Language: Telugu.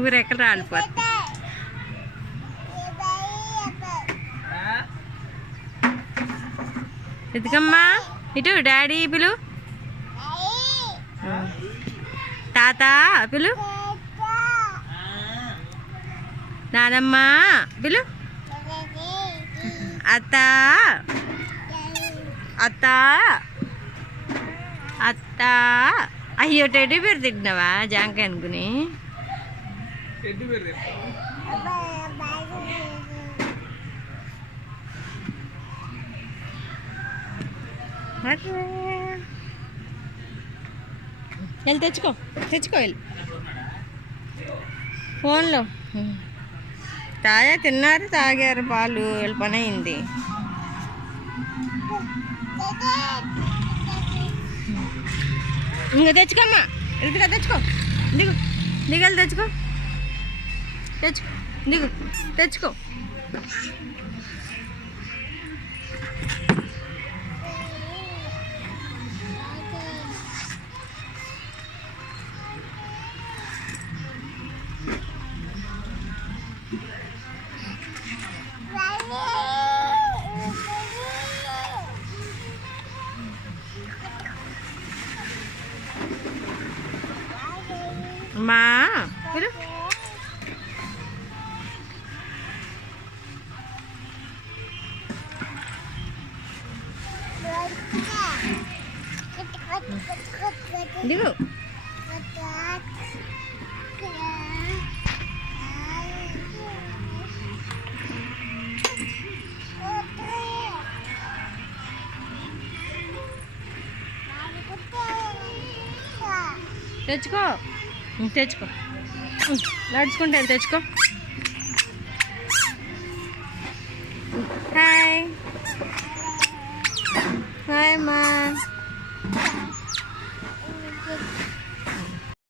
ఊరెక్కడ రాలిపోతుంది. ఎదుగమ్మా ఇటు డాడీ పిలు, తాత పిలు, నానమ్మ పిలు, అత్త అత్త అత్త. అయ్యో టెడ్డీ పేరు తింటున్నావా జాంకాయ అనుకుని? వెళ్ళి తెచ్చుకో వెళ్ళి ఫోన్లో. తిన్నారు తాగారు పాలు, వీళ్ళ పని అయింది. ఇంకా తెచ్చుకోమ్మా, రితికా తెచ్చుకో, దిగు దిగలి తెచ్చుకో దిగు తెచ్చుకో. మా పిలు, దిగు తెచ్చుకో నడుచుకుంటే తెచ్చుకో.